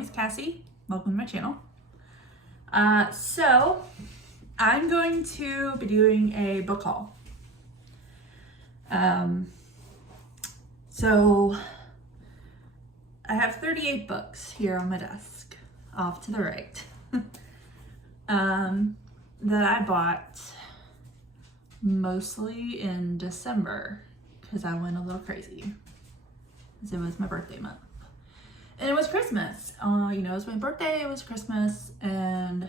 name is Cassie. Welcome to my channel. So I'm going to be doing a book haul. So I have 38 books here on my desk, off to the right, that I bought mostly in December because I went a little crazy. Because it was my birthday month. And it was Christmas. It was my birthday, it was Christmas, and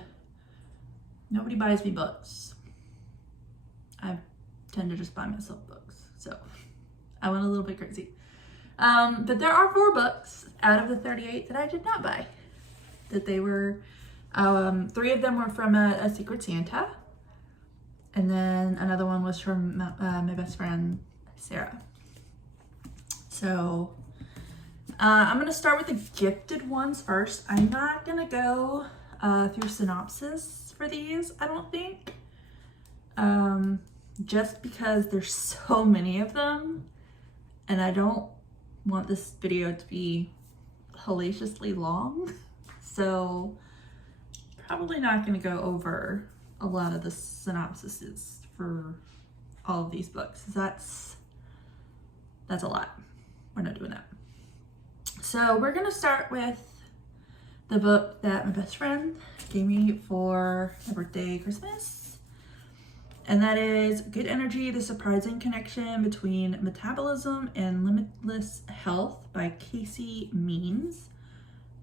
nobody buys me books. I tend to just buy myself books. So I went a little bit crazy. But there are 4 books out of the 38 that I did not buy. That they were, 3 of them were from a Secret Santa. And then another one was from my best friend, Sarah. So I'm going to start with the gifted ones first. I'm not going to go through synopsis for these, I don't think. Just because there's so many of them. And I don't want this video to be hellaciously long. So probably not going to go over a lot of the synopsises for all of these books. That's a lot. We're not doing that. So we're gonna start with the book that my best friend gave me for my birthday, Christmas. And that is Good Energy, The Surprising Connection Between Metabolism and Limitless Health by Casey Means,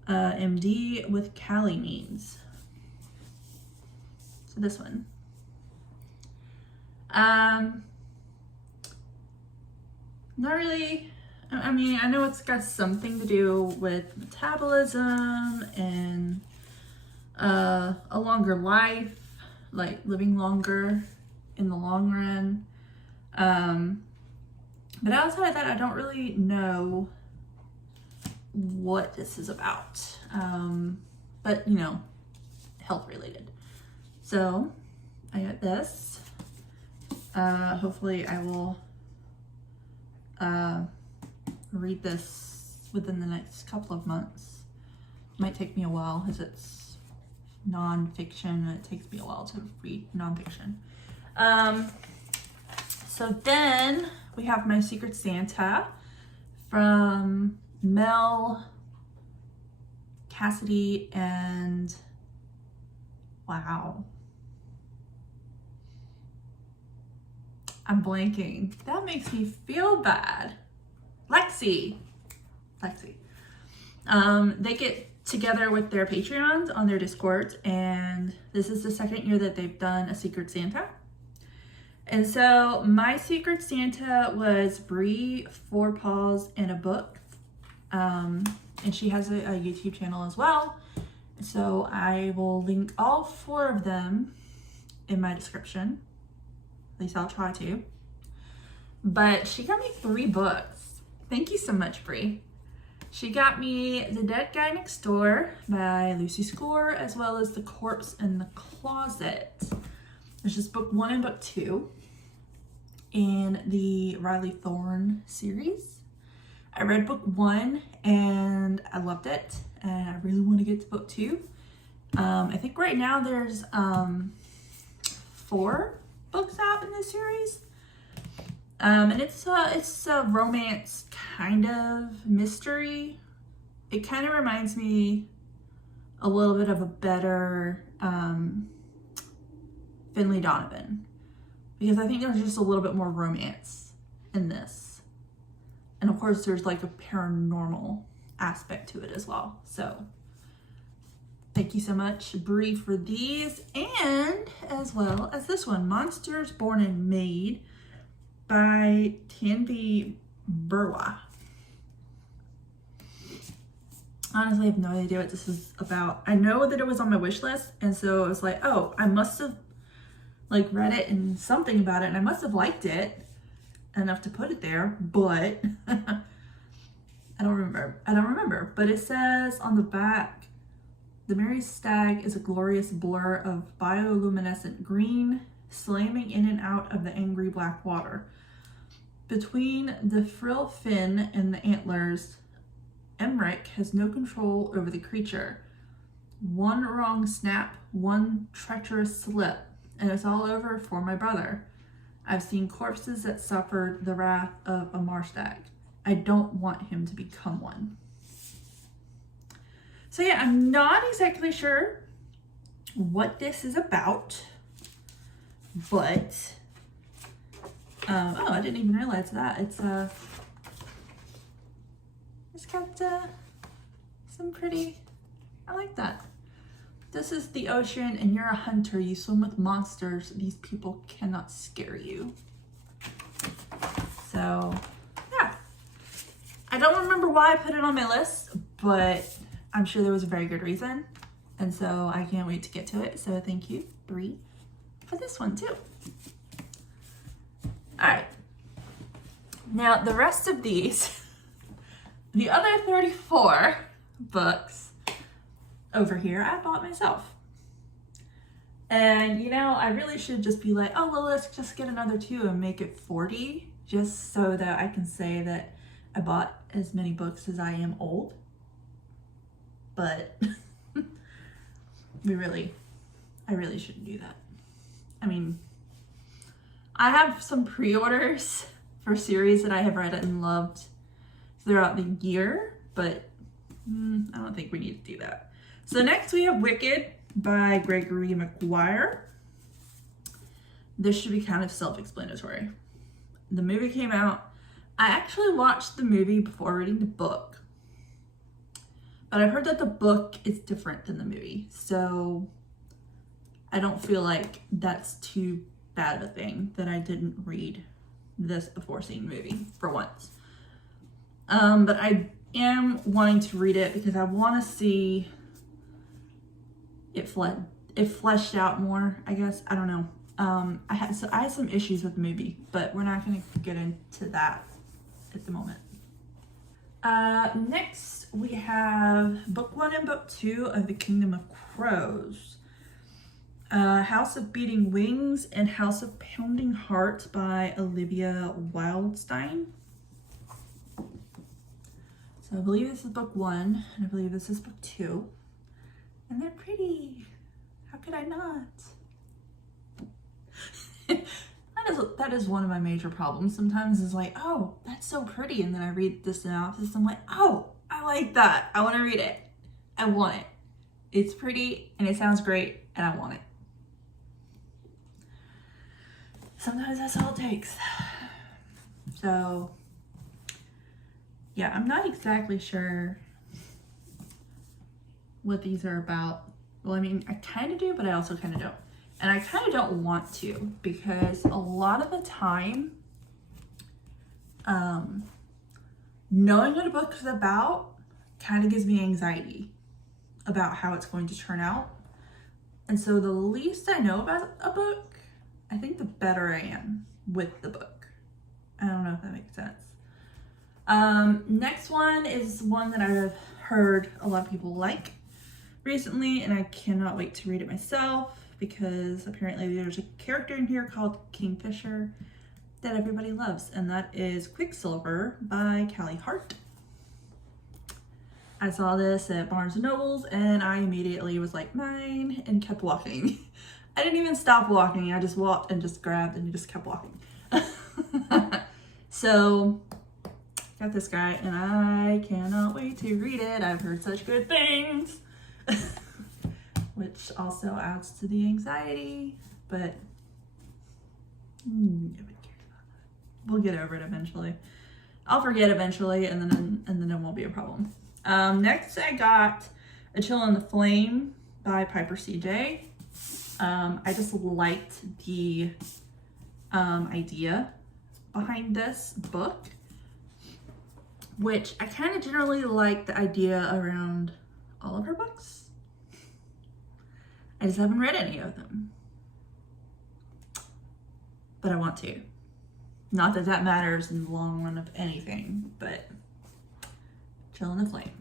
MD with Callie Means. So this one. Not really. I mean, I know it's got something to do with metabolism and a longer life, like living longer in the long run. But outside of that, I don't really know what this is about. But, health related. So I got this. Hopefully I will read this within the next couple of months. It might take me a while because it's nonfiction and it takes me a while to read nonfiction. So then we have My Secret Santa from Mel, Cassidy, and wow. I'm blanking. That makes me feel bad. Lexi. They get together with their Patreons on their Discord, and this is the 2nd year that they've done a Secret Santa. And so My Secret Santa was Brie, 4 Paws, and a Book. And she has a YouTube channel as well. So I will link all 4 of them in my description. At least I'll try to. But she got me 3 books. Thank you so much, Brie. She got me The Dead Guy Next Door by Lucy Score, as well as The Corpse in the Closet. There's just book 1 and book 2 in the Riley Thorne series. I read book 1 and I loved it, and I really want to get to book 2. I think right now there's 4 books out in this series. And it's a romance kind of mystery. It kind of reminds me a little bit of a better Finley Donovan, because I think there's just a little bit more romance in this. And of course there's like a paranormal aspect to it as well. So thank you so much, Brie, for these, and as well as this one, Monsters Born and Made by Tanvi Burwa. Honestly, I have no idea what this is about. I know that it was on my wish list, and so I was like, oh, I must have read it and something about it, and I must have liked it enough to put it there, but I don't remember. But it says on the back, the Merry Stag is a glorious blur of bioluminescent green, slamming in and out of the angry black water. Between the frill fin and the antlers Emmerich has no control over the creature. One wrong snap, one treacherous slip, and it's all over for my brother. I've seen corpses that suffered the wrath of a marstag. I don't want him to become one. So yeah, I'm not exactly sure what this is about, but oh, I didn't even realize that. It's got some pretty, I like that. This is the ocean and you're a hunter. You swim with monsters. These people cannot scare you. So yeah, I don't remember why I put it on my list, but I'm sure there was a very good reason. And so I can't wait to get to it. So thank you, Bree, for this one too. All right. Now the rest of these, the other 34 books over here, I bought myself. And you know, I really should just be like, oh, well, let's just get another 2 and make it 40, just so that I can say that I bought as many books as I am old. But I really shouldn't do that. I mean, I have some pre-orders for series that I have read and loved throughout the year, but I don't think we need to do that. So next we have Wicked by Gregory Maguire. This should be kind of self-explanatory. The movie came out. I actually watched the movie before reading the book, but I've heard that the book is different than the movie, so I don't feel like that's too bad of a thing that I didn't read this before seeing the movie for once. But I am wanting to read it because I want to see it fleshed out more, I guess. I don't know. I had some issues with the movie, but we're not going to get into that at the moment. Next we have book 1 and book 2 of The Kingdom of Crows. House of Beating Wings and House of Pounding Heart by Olivia Wildstein. So I believe this is book 1 and I believe this is book 2. And they're pretty. How could I not? That is one of my major problems sometimes, is like, oh, that's so pretty. And then I read the synopsis, I'm like, oh, I like that. I want to read it. I want it. It's pretty and it sounds great and I want it. Sometimes that's all it takes. So yeah, I'm not exactly sure what these are about. Well, I mean, I kind of do, but I also kind of don't. And I kind of don't want to, because a lot of the time, knowing what a book is about kind of gives me anxiety about how it's going to turn out. And so the least I know about a book, I think the better I am with the book. I don't know if that makes sense. Next one is one that I've heard a lot of people like recently, and I cannot wait to read it myself, because apparently there's a character in here called Kingfisher that everybody loves, and that is Quicksilver by Callie Hart. I saw this at Barnes & Noble's and I immediately was like, mine, and kept walking. I didn't even stop walking. I just walked and just grabbed and just kept walking. So got this guy and I cannot wait to read it. I've heard such good things, which also adds to the anxiety, but nobody cares about that. We'll get over it eventually. I'll forget eventually, and then it won't be a problem. Next I got A Chill in the Flame by Piper C.J. I just liked the idea behind this book, which I kind of generally like the idea around all of her books. I just haven't read any of them, but I want to. Not that that matters in the long run of anything, but Chill in the Flame.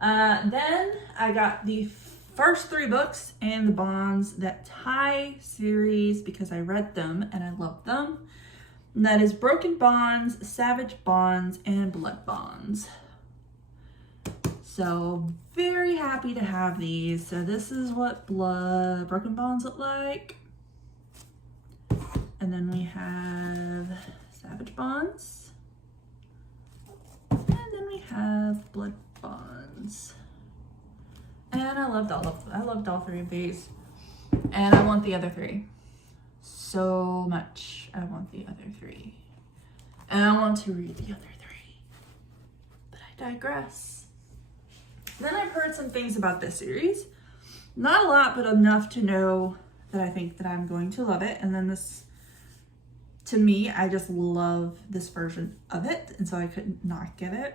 Then I got the first 3 books in the Bonds That Tie series because I read them and I loved them. And that is Broken Bonds, Savage Bonds, and Blood Bonds. So very happy to have these. So this is what Broken Bonds look like. And then we have Savage Bonds. And then we have Blood Bonds. And I loved all three of these. And I want the other three. So much. I want the other three. And I want to read the other three. But I digress. Then I've heard some things about this series. Not a lot, but enough to know that I think that I'm going to love it. And then this, to me, I just love this version of it. And so I could not get it.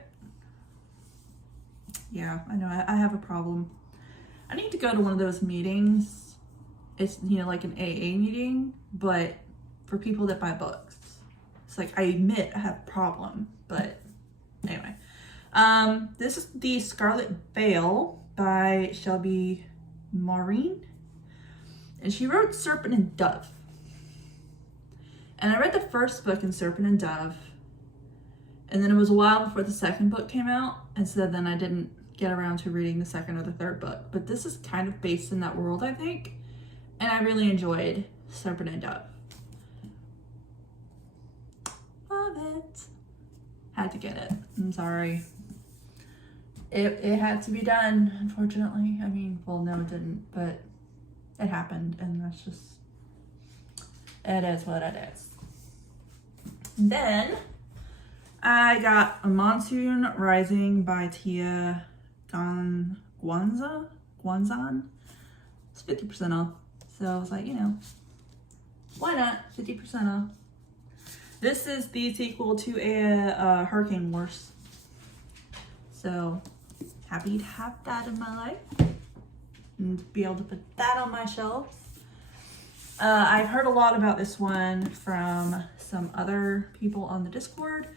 Yeah, I know I have a problem. I need to go to one of those meetings. It's, you know, like an AA meeting, but for people that buy books. It's like, I admit I have a problem, but anyway. This is The Scarlet Veil by Shelby Maureen. And she wrote Serpent and Dove. And I read the first book in Serpent and Dove. And then it was a while before the second book came out. And so then I didn't get around to reading the second or the third book. But this is kind of based in that world, I think. And I really enjoyed Serpent and Dove. Love it. Had to get it. I'm sorry. It had to be done, unfortunately. I mean, well, no, it didn't, but it happened, and that's just, it is what it is. Then I got A Monsoon Rising by Tia Guanzan. It's 50% off. So I was like, you know, why not? 50% off. This is the sequel to a Hurricane Wars. So happy to have that in my life and be able to put that on my shelves. I've heard a lot about this one from some other people on the Discord,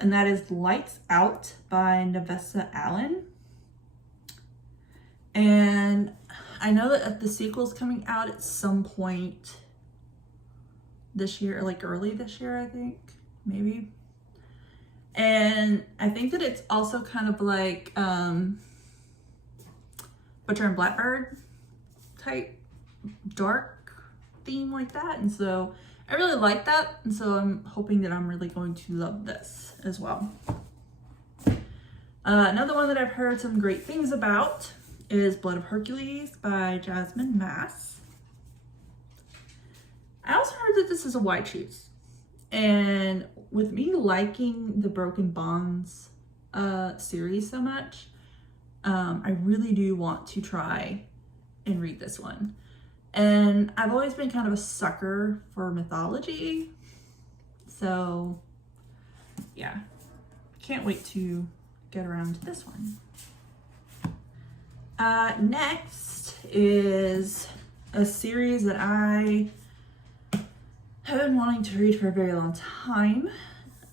and that is Lights Out by Nevessa Allen. And I know that the sequel's coming out at some point this year, like early this year, I think, maybe. And I think that it's also kind of like Butcher and Blackbird type dark theme like that. And so I really like that. And so I'm hoping that I'm really going to love this as well. Another one that I've heard some great things about is Blood of Hercules by Jasmine Mass. I also heard that this is a wide choose. And with me liking the Broken Bonds series so much, I really do want to try and read this one. And I've always been kind of a sucker for mythology. So yeah, can't wait to get around to this one. Next is a series that I have been wanting to read for a very long time,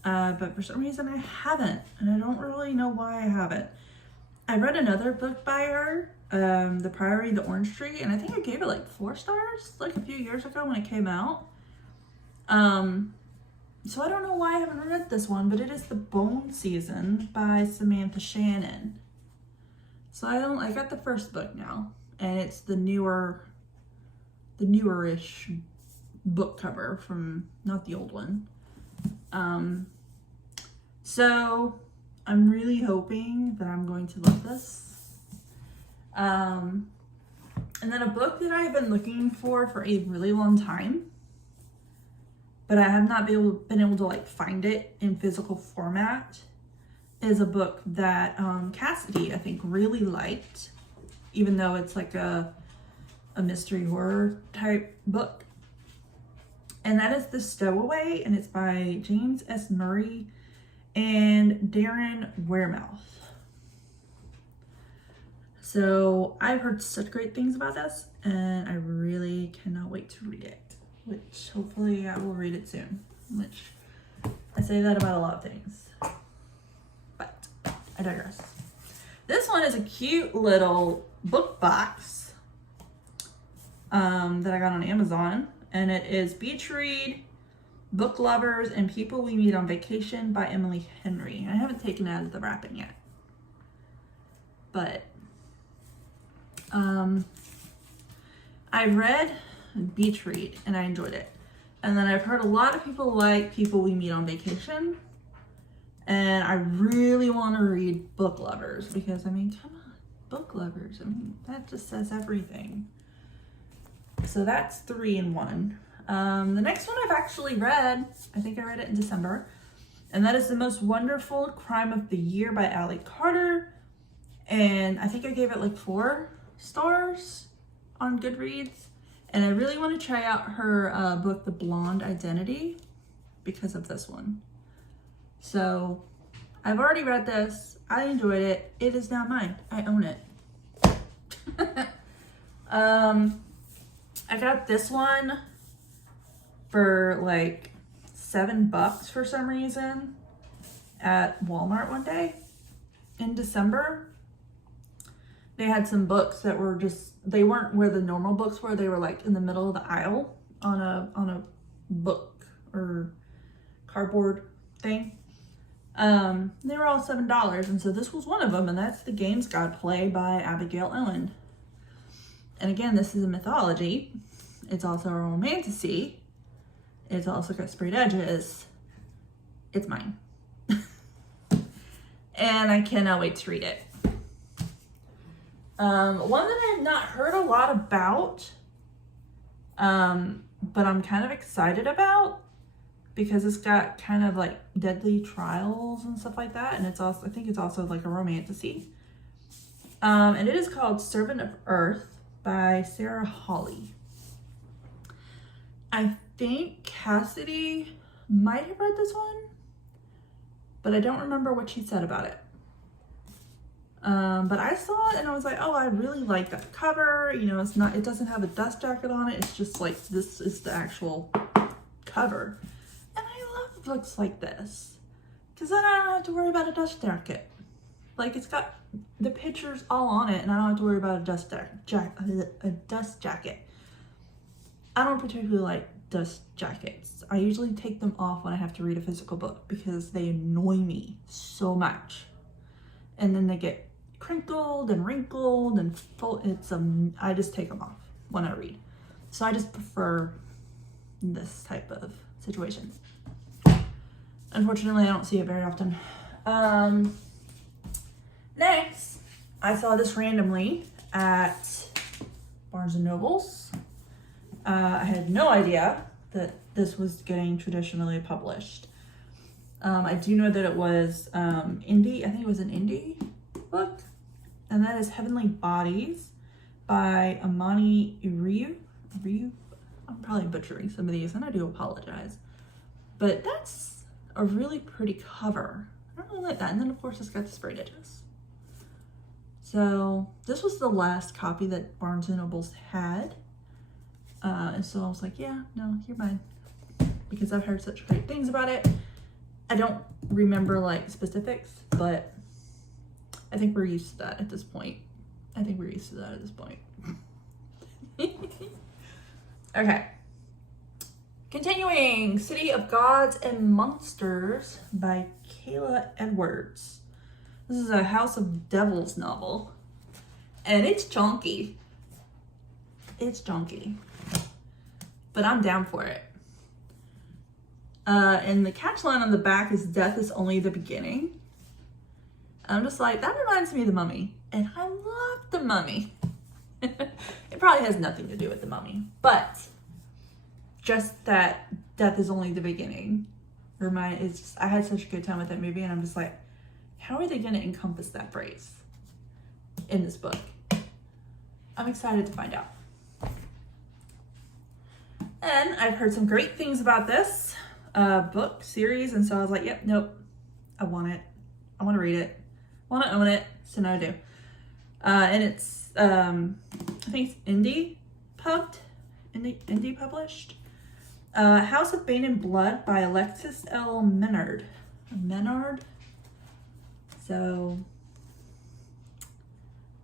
but for some reason I haven't, and I don't really know why I haven't. I read another book by her, The Priory, the Orange Tree, and I think I gave it like 4 stars, like a few years ago when it came out. So I don't know why I haven't read this one, but it is The Bone Season by Samantha Shannon. So I got the first book now, and it's the newer-ish book cover from, not the old one. So I'm really hoping that I'm going to love this. And then a book that I've been looking for a really long time, but I have not been able to like find it in physical format, is a book that Cassidy, I think, really liked, even though it's like a mystery horror type book. And that is The Stowaway, and it's by James S. Murray and Darren Wearmouth. So I've heard such great things about this, and I really cannot wait to read it, which hopefully I will read it soon, which I say that about a lot of things, but I digress. This one is a cute little book box that I got on Amazon, and it is Beach Read, Book Lovers, and People We Meet on Vacation by Emily Henry. I haven't taken it out of the wrapping yet. but I read Beach Read and I enjoyed it. And then I've heard a lot of people like People We Meet on Vacation. And I really want to read Book Lovers because, I mean, come on, Book Lovers. I mean, that just says everything. So that's 3 in 1. The next one I've actually read, I think I read it in December, and that is The Most Wonderful Crime of the Year by Allie Carter. And I think I gave it like 4 stars on Goodreads. And I really want to try out her book, The Blonde Identity, because of this one. So I've already read this. I enjoyed it. It is now mine. I own it. I got this one for like $7 for some reason at Walmart one day in December. They had some books that were just, they weren't where the normal books were. They were like in the middle of the aisle on a book or cardboard thing. They were all $7, and so this was one of them, and that's The Games God Play by Abigail Owen. And again, this is a mythology. It's also a romantasy. It's also got sprayed edges. It's mine. And I cannot wait to read it. One that I have not heard a lot about, but I'm kind of excited about because it's got kind of like deadly trials and stuff like that. And it's also, I think it's also like a romantasy. And it is called Servant of Earth by Sarah Hawley. I think Cassidy might have read this one, but I don't remember what she said about it. But I saw it and I was like, oh, I really like that cover. You know, it doesn't have a dust jacket on it. It's just like, this is the actual cover. And I love books like this because then I don't have to worry about a dust jacket. Like, it's got the pictures all on it and I don't have to worry about a dust jacket. I don't particularly like dust jackets. I usually take them off when I have to read a physical book because they annoy me so much. And then they get crinkled and wrinkled and full. I just take them off when I read. So I just prefer this type of situation. Unfortunately, I don't see it very often. Next, I saw this randomly at Barnes & Noble's. I had no idea that this was getting traditionally published. I do know that it was indie. I think it was an indie book. And that is Heavenly Bodies by Amani Iriu. I'm probably butchering some of these and I do apologize. But that's a really pretty cover. I really like that. And then of course it's got the sprayed edges. So this was the last copy that Barnes & Noble's had. And so I was like, yeah, no, you're mine. Because I've heard such great things about it. I don't remember like specifics, but I think we're used to that at this point. Okay. Continuing, City of Gods and Monsters by Kayla Edwards. This is a House of Devils novel. And it's chunky. But I'm down for it. And the catch line on the back is death is only the beginning. I'm just like, that reminds me of The Mummy. And I love The Mummy. It probably has nothing to do with The Mummy. But just that death is only the beginning. I had such a good time with that movie. And I'm just like, how are they going to encompass that phrase in this book? I'm excited to find out. And I've heard some great things about this book series, and so I was like, yep, nope, I want it. I want to read it. I want to own it, so now I do. And it's, I think it's indie published. House of Bane and Blood by Alexis L. Menard. So,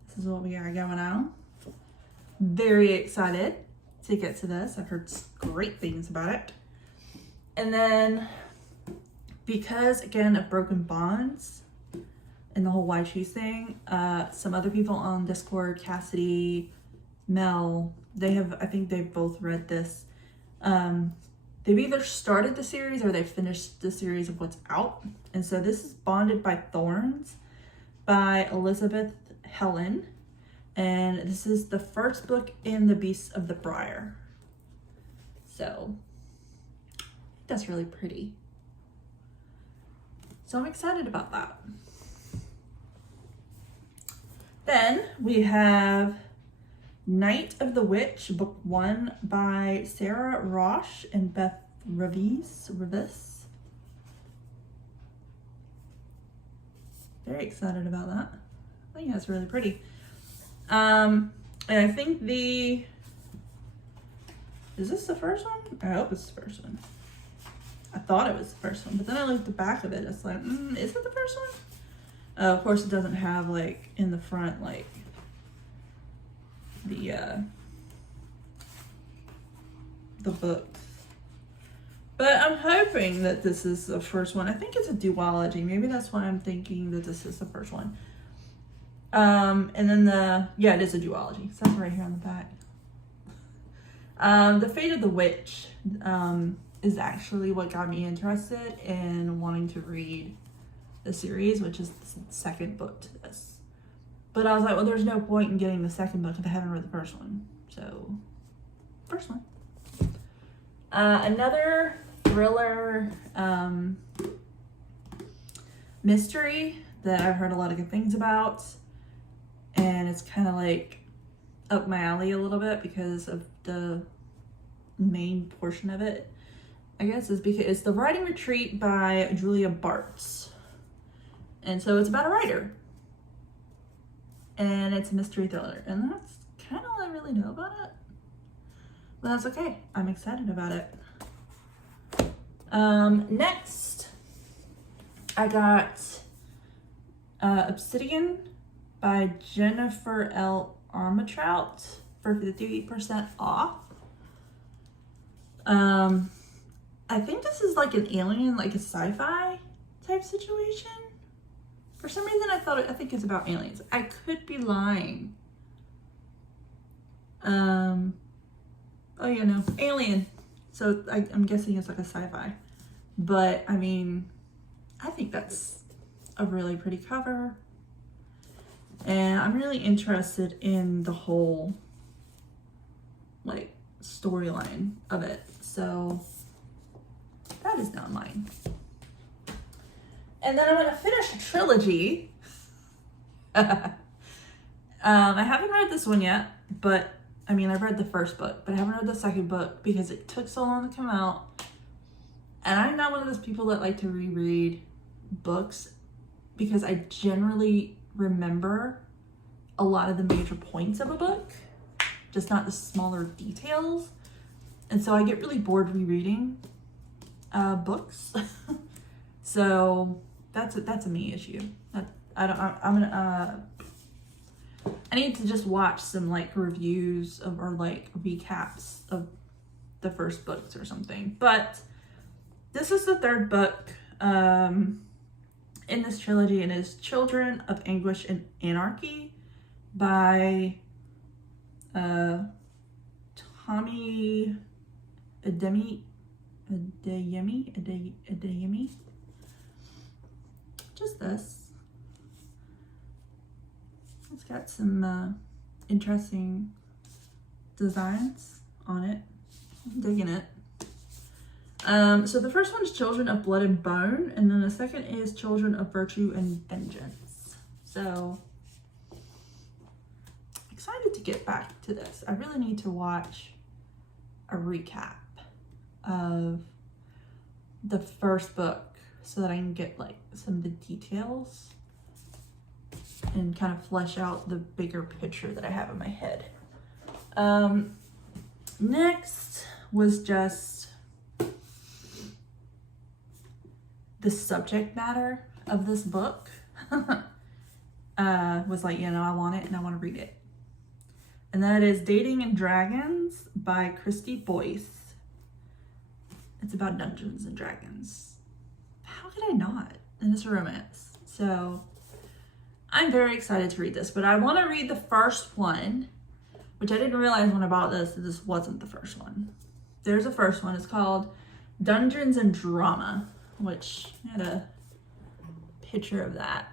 this is what we got going on. Very excited to get to this. I've heard great things about it. And then, because again of Broken Bonds, and the whole why choose thing. Some other people on Discord, Cassidy, Mel, I think they've both read this. They've either started the series or they've finished the series of what's out. And so this is Bonded by Thorns by Elizabeth Helen. And this is the first book in the Beasts of the Briar. So that's really pretty. So I'm excited about that. Then we have Night of the Witch, Book 1 by Sarah Rosh and Beth Revis. Very excited about that. I think that's really pretty. And I think is this the first one? I hope it's the first one. I thought it was the first one, but then I looked at the back of it. It's like, is it the first one? Of course, it doesn't have like in the front like the books. But I'm hoping that this is the first one. I think it's a duology. Maybe that's why I'm thinking that this is the first one. And then it is a duology. So that's right here on the back. The Fate of the Witch is actually what got me interested in wanting to read the series, which is the second book to this. But I was like, well, there's no point in getting the second book if I haven't read the first one. So, first one. Another thriller mystery that I've heard a lot of good things about. And it's kind of like up my alley a little bit because of the main portion of it. I guess is because it's The Writing Retreat by Julia Bartz. And so it's about a writer. And it's a mystery thriller. And that's kind of all I really know about it. But that's okay. I'm excited about it. Next, I got Obsidian by Jennifer L. Armentrout for 50% off. I think this is like an alien, like a sci-fi type situation. For some reason, I think it's about aliens. I could be lying. Oh yeah, no, Alien. So I'm guessing it's like a sci-fi. But I mean, I think that's a really pretty cover. And I'm really interested in the whole like storyline of it. So that is not mine. And then I'm gonna finish a trilogy. I haven't read this one yet, but I mean, I've read the first book, but I haven't read the second book because it took so long to come out. And I'm not one of those people that like to reread books because I generally remember a lot of the major points of a book, just not the smaller details. And so I get really bored rereading books. So that's a me issue. I need to just watch some like reviews or like recaps of the first books or something. But this is the third book in this trilogy, and it is Children of Anguish and Anarchy by Tommy Adeyemi. Just this. It's got some interesting designs on it. I'm digging it. So the first one is Children of Blood and Bone, and then the second is Children of Virtue and Vengeance. So excited to get back to this. I really need to watch a recap of the first book so that I can get like some of the details and kind of flesh out the bigger picture that I have in my head. Next was just the subject matter of this book. Was like, you know, I want it and I want to read it. And that is Dating and Dragons by Christy Boyce. It's about Dungeons and Dragons. How could I not? And it's a romance. So I'm very excited to read this, but I want to read the first one, which I didn't realize when I bought this, that this wasn't the first one. There's a first one. It's called Dungeons and Drama, which I had a picture of that.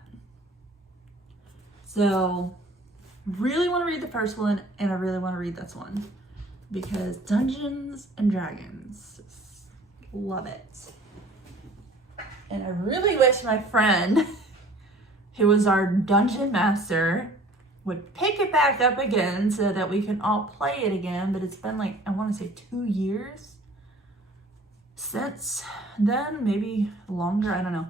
So, really want to read the first one, and I really want to read this one because Dungeons and Dragons, love it. And I really wish my friend, who was our dungeon master, would pick it back up again so that we can all play it again. But it's been like, I want to say 2 years since then, maybe longer, I don't know.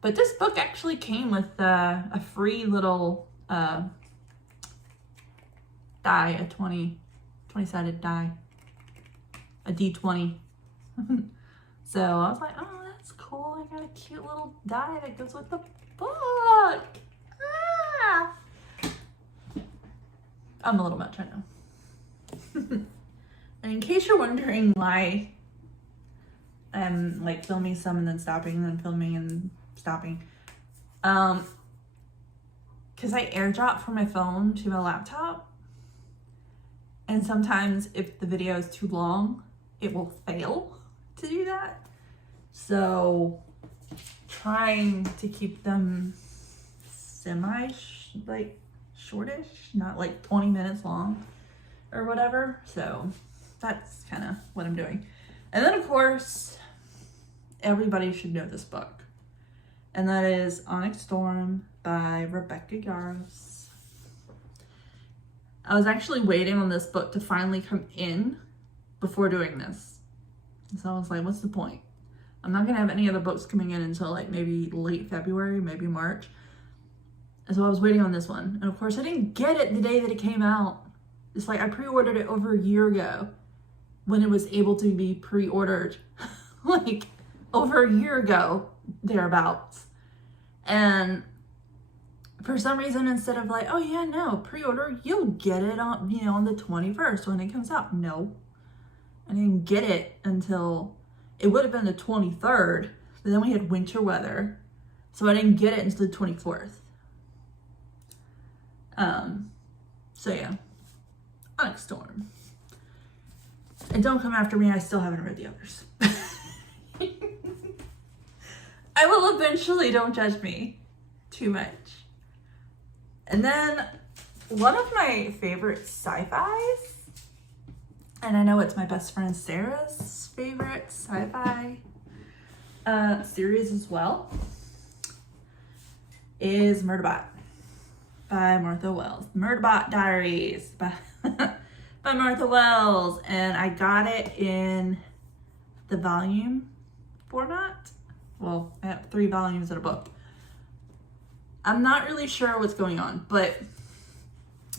But this book actually came with a free little die, a 20-sided die, a D20. So I was like, oh, that's cool. I got a cute little die that goes with the book. Ah! I'm a little much, I know. And in case you're wondering why I'm like filming some and then stopping and then filming and stopping, because I airdrop from my phone to my laptop, and sometimes if the video is too long, it will fail to do that. So trying to keep them like shortish, not like 20 minutes long or whatever. So that's kind of what I'm doing. And then of course, everybody should know this book. And that is Onyx Storm by Rebecca Yarros. I was actually waiting on this book to finally come in before doing this. So I was like, what's the point? I'm not gonna have any other books coming in until like maybe late February, maybe March. And so I was waiting on this one. And of course I didn't get it the day that it came out. It's like I pre-ordered it over a year ago when it was able to be pre-ordered. Like over a year ago, thereabouts. And for some reason, instead of like, oh yeah, no, pre-order, you'll get it on, on the 21st when it comes out. No, I didn't get it until, it would have been the 23rd, but then we had winter weather. So I didn't get it until the 24th. So yeah, Onyx Storm. And don't come after me, I still haven't read the others. I will eventually, don't judge me too much. And then one of my favorite sci-fis, and I know it's my best friend Sarah's favorite sci-fi series as well, is Murderbot by Martha Wells. Murderbot Diaries by, by Martha Wells. And I got it in the volume format. Well, I have 3 volumes in a book. I'm not really sure what's going on, but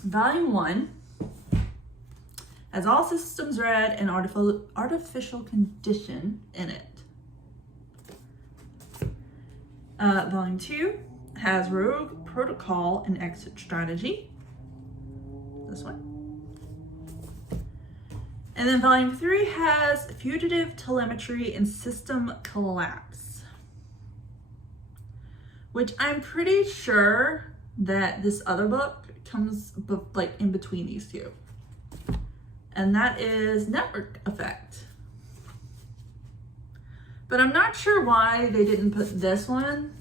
volume 1 has All Systems Red and Artificial Condition in it. Volume 2 has Rogue Protocol and Exit Strategy. This one. And then volume 3 has Fugitive Telemetry and System Collapse, which I'm pretty sure that this other book comes like in between these two. And that is Network Effect. But I'm not sure why they didn't put this one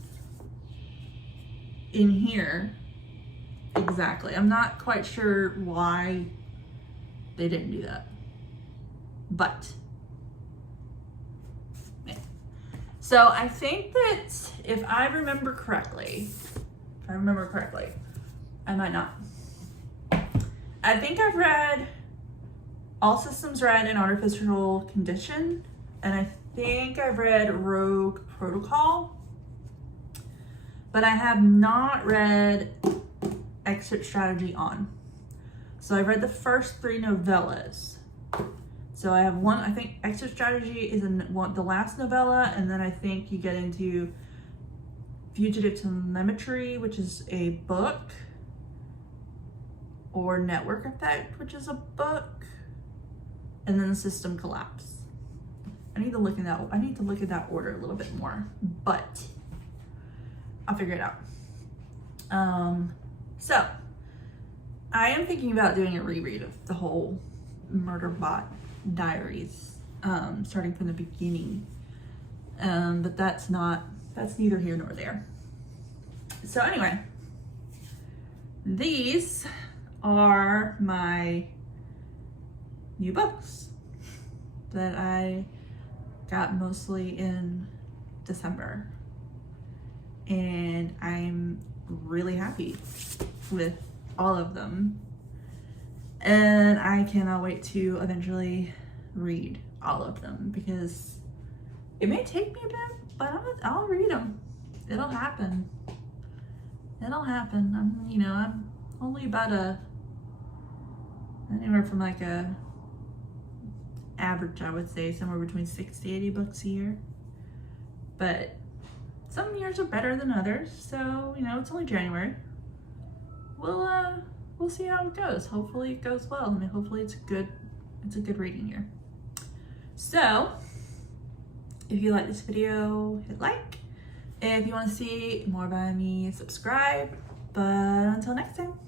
in here exactly. I'm not quite sure why they didn't do that. But yeah. So I think that if I remember correctly, I might not. I think I've read All Systems Red and Artificial Condition, and I think I've read Rogue Protocol, but I have not read Exit Strategy On. So I've read the first 3 novellas. So I have one, I think Exit Strategy is the last novella, and then I think you get into Fugitive Telemetry, which is a book, or Network Effect, which is a book, and then System Collapse. I need to look at that order a little bit more, but I'll figure it out. So I am thinking about doing a reread of the whole Murderbot Diaries, starting from the beginning. But that's neither here nor there. So anyway, these are my new books that I got mostly in December, and I'm really happy with all of them, and I cannot wait to eventually read all of them, because it may take me a bit, but I'll read them. It'll happen. I'm only about anywhere from like a average, I would say, somewhere between 60 to 80 books a year. But some years are better than others, so it's only January. We'll see how it goes. Hopefully it goes well. I mean, hopefully it's a good reading year. So if you like this video, hit like. If you want to see more about me, subscribe. But until next time.